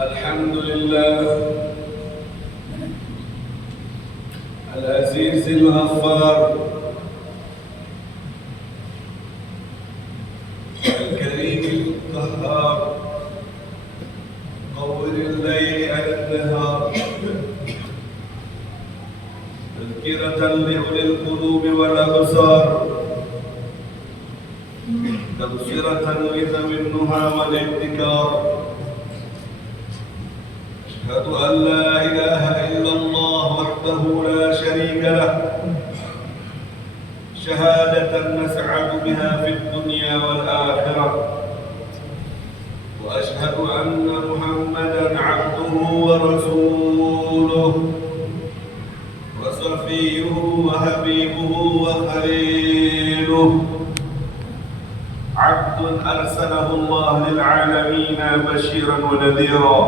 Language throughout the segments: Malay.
الحمد لله العزيز الغفار الكريم القهار طول الليل على النهار تذكرة لأولي القلوب والأبصار تبصرة لذوي النهى والابتكار أشهد أن لا إله إلا الله وحده لا شريك له شهادة نسعد بها في الدنيا والآخرة وأشهد أن محمدًا عبده ورسوله وصفيه وحبيبه وخليله عبد أرسله الله للعالمين بشيرًا ونذيرًا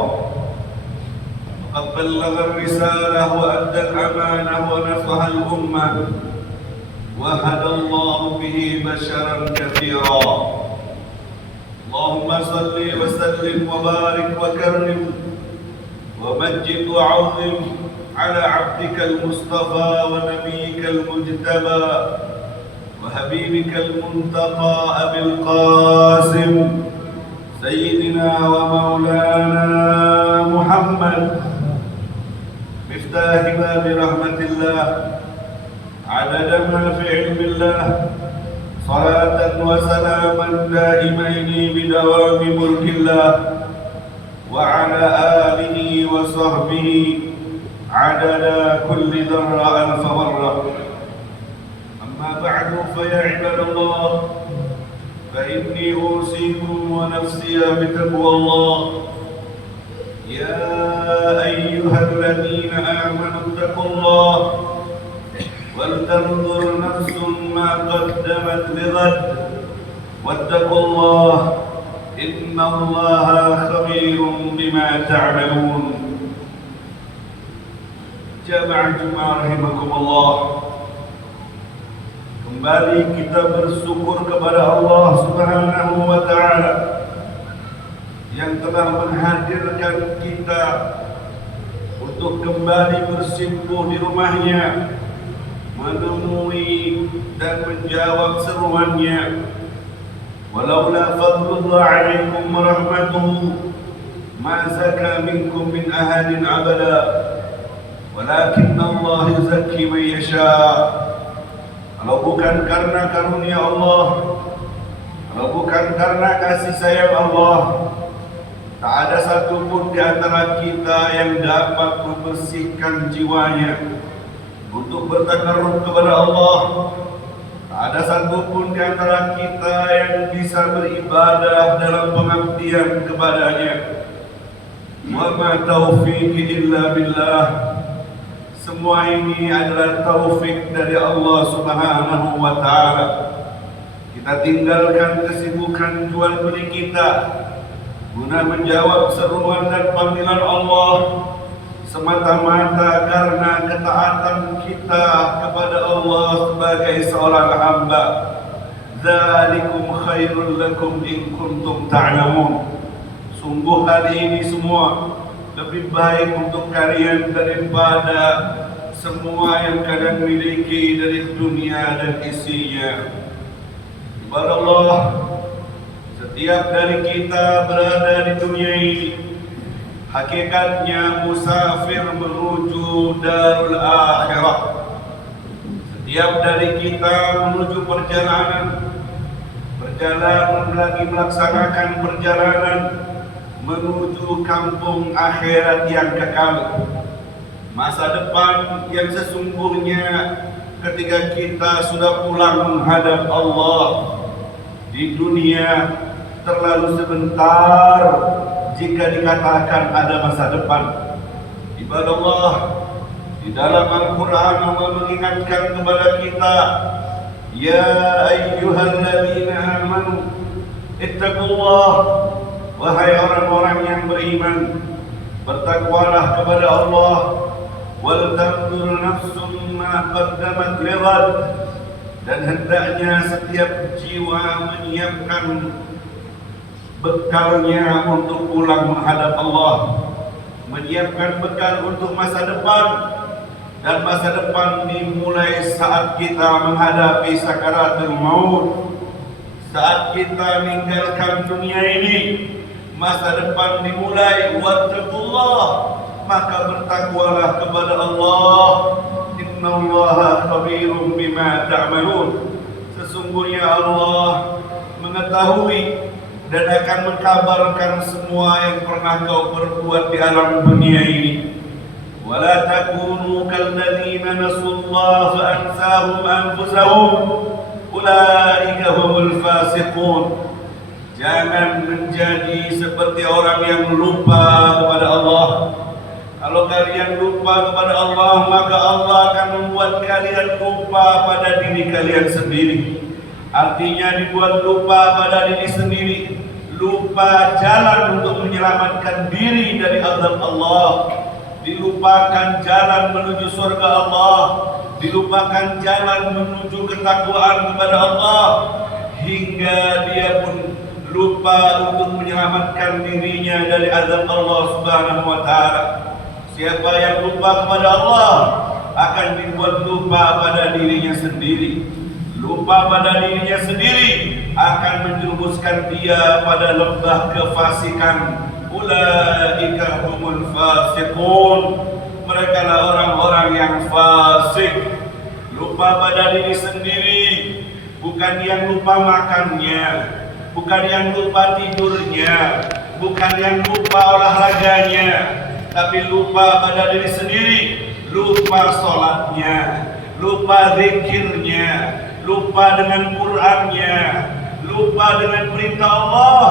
وقد بلغ الرسالة وأدى الأمانة ونصح الأمة وهدى الله به بشرًا كثيرًا اللهم صل وسلم وبارك وكرم ومجد وعظم على عبدك المصطفى ونبيك المجتبى وحبيبك المنتقى أبي القاسم سيدنا ومولانا محمد مفتاح باب رحمة الله عدد ما في علم الله صلاة وسلاما دائمين بدوام ملك الله وعلى آله وصحبه عدد كل ذرة ألف مرة أما بعد فيا عباد الله فإني أوصيكم ونفسي بتقوى الله يا أيها الذين آمنوا اتقوا الله ولتنظر نفس ما قدمت لغد واتقوا الله إن الله خبير بما تعملون. Jamaah rahimakumullah, kembali kita bersyukur kepada Allah Subhanahu wa Ta'ala yang telah menghadirkan kita untuk kembali bersimpuh di rumahnya, menemui dan menjawab seruannya. Walaula fadlullah alaikum wa rahmatuhu ma zaka minkum min ahadin abada walakin Allah yuzakki man yasha. Kalau bukan karena karunia Allah, kalau bukan karena kasih sayang Allah, tak ada satupun di antara kita yang dapat membersihkan jiwanya untuk bertakarrub kepada Allah. Tak ada satupun di antara kita yang bisa beribadah dalam pengabdian kepadanya. Wa ma taufiqi illa billah. Semua ini adalah taufik dari Allah Subhanahu wa Ta'ala. Kita tinggalkan kesibukan jual beli kita guna menjawab seruan dan panggilan Allah semata-mata karena ketaatan kita kepada Allah sebagai seorang hamba. Dzalikum khairul lakum in kuntum ta'lamun. Sungguh hal ini semua lebih baik untuk kalian daripada semua yang kalian miliki dari dunia dan isinya. Ibadah Allah, setiap dari kita berada di dunia ini hakikatnya musafir menuju darul akhirah. Setiap dari kita menuju perjalanan lagi melaksanakan perjalanan menuju kampung akhirat yang kekal. Masa depan yang sesungguhnya ketika kita sudah pulang menghadap Allah. Di dunia terlalu sebentar jika dikatakan ada masa depan. Ibadah Allah, di dalam Al-Quran Allah mengingatkan kepada kita, ya ayyuhalladzina amanu ittaqullah. Wahai orang-orang yang beriman, bertakwalah kepada Allah. Wal tanzur nafsum ma qaddamat lighad. Dan hendaknya setiap jiwa menyiapkan bekalnya untuk pulang menghadap Allah, menyiapkan bekal untuk masa depan. Dan masa depan dimulai saat kita menghadapi sakaratul maut, saat kita meninggalkan dunia ini. Masa depan dimulai, wattaqullah, maka bertakwalah kepada Allah. Innallaha khabirum bima ta'malun. Sesungguhnya Allah mengetahui dan akan mengkabarkan semua yang pernah kau perbuat di alam dunia ini. Wala takunu kalladzina nasullaha fa ansahum anfusahum ulaika humul fasiqun. Jangan menjadi seperti orang yang lupa kepada Allah. Kalau kalian lupa kepada Allah, maka Allah akan membuat kalian lupa pada diri kalian sendiri. Artinya dibuat lupa pada diri sendiri, lupa jalan untuk menyelamatkan diri dari azab Allah, dilupakan jalan menuju surga Allah, dilupakan jalan menuju ketakwaan kepada Allah, hingga dia pun lupa untuk menyelamatkan dirinya dari azab Allah Subhanahu wa taala. Siapa yang lupa kepada Allah akan dibuat lupa pada dirinya sendiri. Lupa pada dirinya sendiri akan menjerumuskan dia pada lembah kefasikan. Ulaika humul fasiqun. Mereka lah orang-orang yang fasik. Lupa pada diri sendiri, bukan yang lupa makannya, bukan yang lupa tidurnya, bukan yang lupa olahraganya, tapi lupa pada diri sendiri. Lupa sholatnya, lupa zikirnya, lupa dengan Qur'annya, lupa dengan perintah Allah,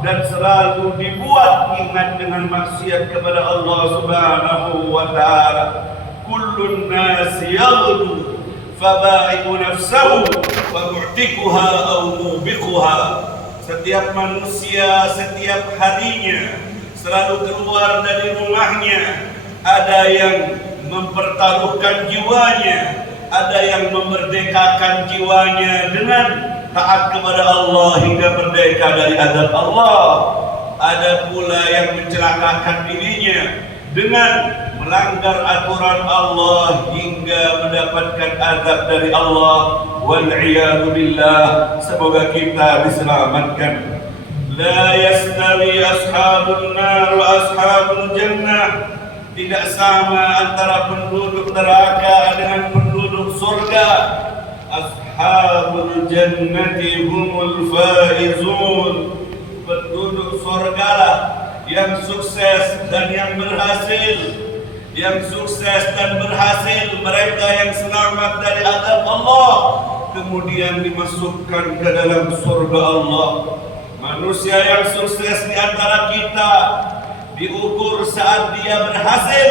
dan selalu dibuat ingat dengan maksiat kepada Allah Subhanahu wa taala. Kullun nas yaghdu faba'i'u nafsahu wa mu'tikuha aw mubiquha. Setiap manusia setiap harinya selalu keluar dari rumahnya, ada yang mempertaruhkan jiwanya, ada yang memerdekakan jiwanya dengan taat kepada Allah hingga merdeka dari azab Allah. Ada pula yang mencelakakan dirinya dengan melanggar aturan Allah hingga mendapatkan azab dari Allah. Wal'iyadu billah. Semoga kita diselamatkan. La yastawi ashabun nar wa ashabul jannah. Tidak sama antara penduduk neraka dengan penduduk surga. Ashabul jannati humul faizun. Penduduk surga lah yang sukses dan yang berhasil. Yang sukses dan berhasil, mereka yang selamat dari azab Allah, kemudian dimasukkan ke dalam surga Allah. Manusia yang sukses di antara kita diukur saat dia berhasil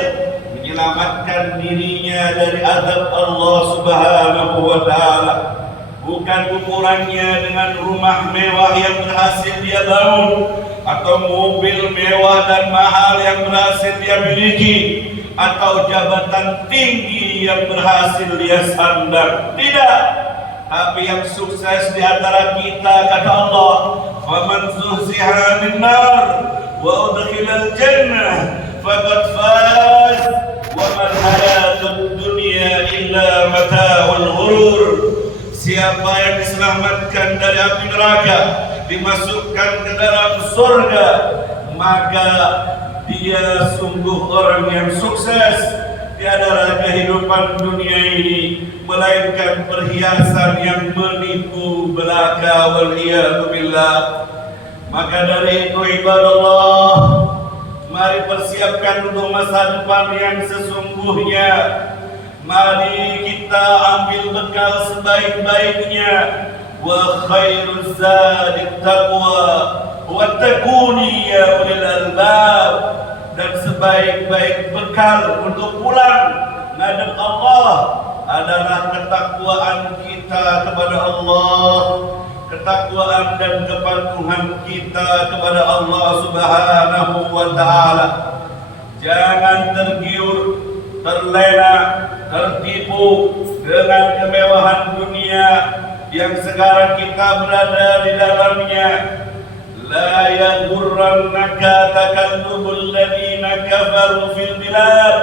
menyelamatkan dirinya dari azab Allah Subhanahu wa taala. Bukan ukurannya dengan rumah mewah yang berhasil dia bangun, atau mobil mewah dan mahal yang berhasil dia miliki, atau jabatan tinggi yang berhasil dia sandang. Tidak. Tapi yang sukses di antara kita, kata Allah, faman zuhziha min nar wa udkhilal jannah faqad faz wa man hayatud dunya illa mata'ul ghurur. Siapa yang diselamatkan dari api neraka, dimasukkan ke dalam surga, maka dia sungguh orang yang sukses. Tiadalah kehidupan dunia ini melainkan perhiasan yang menipu belaka. Wal'iyadu billah. Maka dari itu ibadallah, mari persiapkan untuk masa depan yang sesungguhnya. Mari kita ambil bekal sebaik-baiknya. Wa khairuz zadit taqwa wattaquni ya ulil albab. Dan sebaik-baik bekal untuk pulang menghadap Allah adalah ketakwaan kita kepada Allah, ketakwaan dan kepatuhan kita kepada Allah Subhanahu wa taala. Jangan tergiur, terlena, tertipu dengan kemewahan dunia yang sekarang kita berada di dalamnya. لا يغرنك تكلم الذين كفروا في البلاد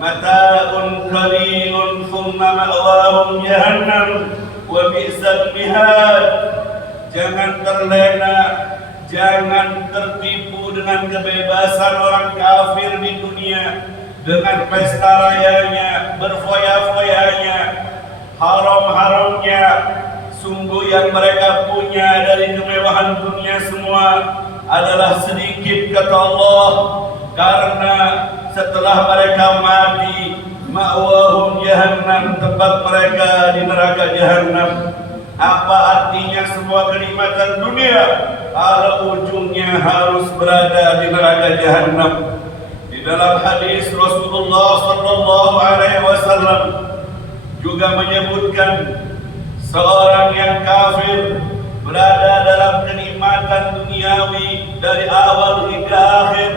متاع قليل ثم مأواهم جهنم وبئس المهاد. Jangan terlena, jangan tertipu dengan kebebasan orang kafir di dunia, dengan pesta rayanya, berfoya-foyanya, haram-haramnya. Sungguh yang mereka punya dari kemewahan dunia semua adalah sedikit, kata Allah, karena setelah mereka mati, ma'wahum jahannam, tempat mereka di neraka jahannam. Apa artinya semua kenikmatan dunia? Pada ujungnya harus berada di neraka jahannam. Di dalam hadis Rasulullah sallallahu alaihi wasallam juga menyebutkan seorang yang kafir berada dalam kenikmatan duniawi dari awal hingga akhir.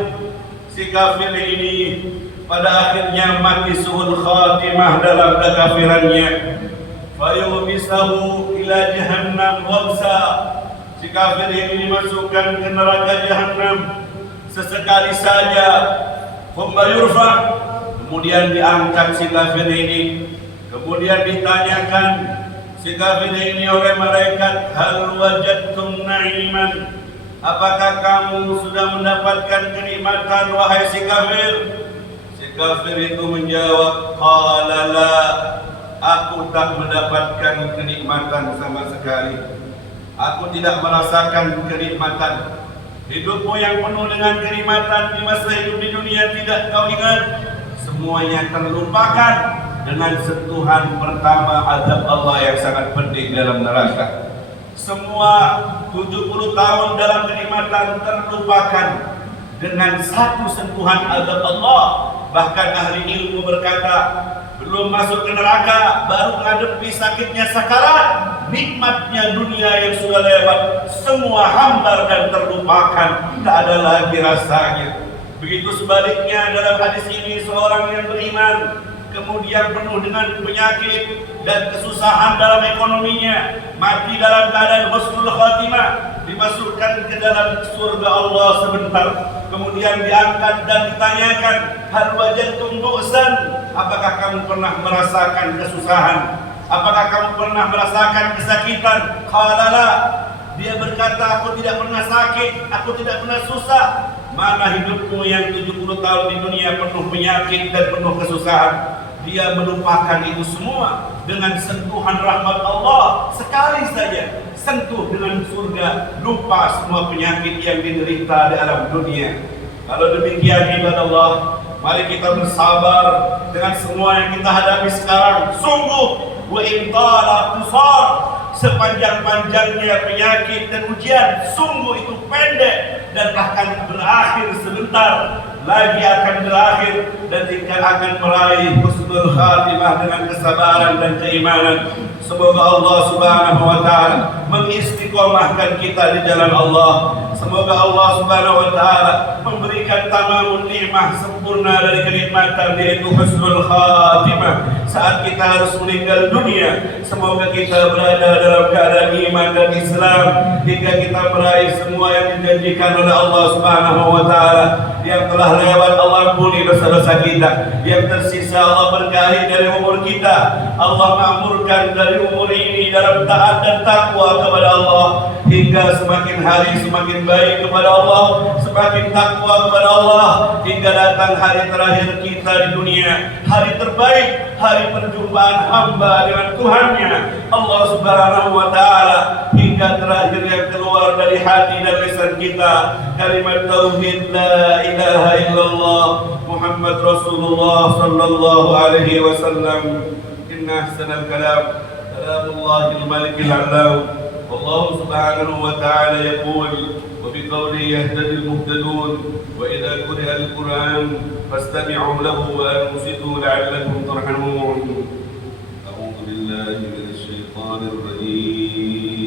Si kafir ini pada akhirnya mati suhul khatimah dalam kekafirannya. Fayuhmisahu ila jahannam wamsa. Si kafir ini dimasukkan ke neraka jahannam sesekali saja. Thumma yurfa, kemudian diangkat si kafir ini. Kemudian ditanyakan si kafir ini oleh malaikat, hal wajadtum na'iman, apakah kamu sudah mendapatkan kenikmatan wahai si kafir? Si kafir itu menjawab, qala la, aku tak mendapatkan kenikmatan sama sekali. Aku tidak merasakan kenikmatan. Hidupmu yang penuh dengan kenikmatan di masa hidup di dunia tidak kau ingat. Semuanya terlupakan dengan sentuhan pertama azab Allah yang sangat penting dalam neraka. Semua 70 tahun dalam kenikmatan terlupakan dengan satu sentuhan azab Allah. Bahkan ahli ilmu berkata, belum masuk ke neraka, baru menghadapi sakitnya sakarat, nikmatnya dunia yang sudah lewat, semua hambar dan terlupakan, tak ada lagi rasanya. Begitu sebaliknya dalam hadis ini, seorang yang beriman kemudian penuh dengan penyakit dan kesusahan dalam ekonominya, mati dalam keadaan husnul khatimah, dimasukkan ke dalam surga Allah sebentar, kemudian diangkat dan ditanyakan, hal wajadtum bu'san, apakah kamu pernah merasakan kesusahan? Apakah kamu pernah merasakan kesakitan? Qala la, dia berkata, aku tidak pernah sakit, aku tidak pernah susah. Mana hidupmu yang 70 tahun di dunia penuh penyakit dan penuh kesusahan? Dia melupakan itu semua dengan sentuhan rahmat Allah. Sekali saja sentuh dengan surga, lupa semua penyakit yang diderita di alam dunia. Kalau demikian ibadah Allah, mari kita bersabar dengan semua yang kita hadapi sekarang. Sungguh wa intala qusar, sepanjang-panjangnya penyakit dan ujian, sungguh itu pendek dan akan berakhir sebentar lagi, akan berakhir dan kita akan meraih husnul khatimah dengan kesabaran dan keimanan. Semoga Allah Subhanahu wa taala mengistiqomahkan kita di jalan Allah. Semoga Allah Subhanahu wa taala memberikan tamamun nikmah, sempurna dari kenikmatan, yaitu husnul khatimah saat kita harus meninggal dunia. Semoga kita berada dalam keadaan iman dan Islam hingga kita meraih semua yang dijanjikan oleh Allah Subhanahu wa taala. Yang telah lewat Allah ampuni dosa-dosa kita, yang tersisa Allah berkahi dari umur kita. Allah makmurkan dari umur ini dalam taat dan takwa kepada Allah, hingga semakin hari semakin baik kepada Allah, semakin takwa kepada Allah, hingga datang hari terakhir kita di dunia, hari terbaik, hari perjumpaan hamba dengan Tuhannya Allah Subhanahu wa taala, hingga terakhir yang keluar dari hati dan lisan kita kalimat tauhid la ilaha illallah Muhammad Rasulullah sallallahu alaihi wasallam. Inna ahsanal kalam kalamullahil malikil a'lam. والله سبحانه وتعالى يقول وبقوله يهتدي المهتدون وإذا قرئ القرآن فاستمعوا له وأنصتوا لعلكم ترحمون. أعوذ بالله من الشيطان الرجيم.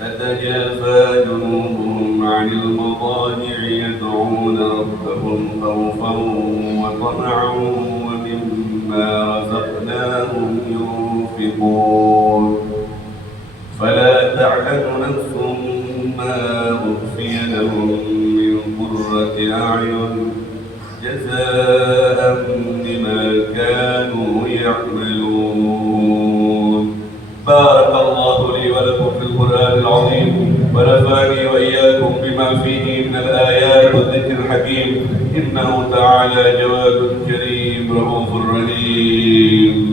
تتجافى جنوبهم عن المضاجع يدعون ربهم خوفا وطمعا ومما رزقناهم ينفقون. فلا تعلم أعين جزاء بما كانوا يعملون. بارك الله لي ولكم في القرآن العظيم ونفعني وإياكم بما فيه من الآيات والذكر الحكيم، إنه تعالى جواد كريم رؤوف رحيم.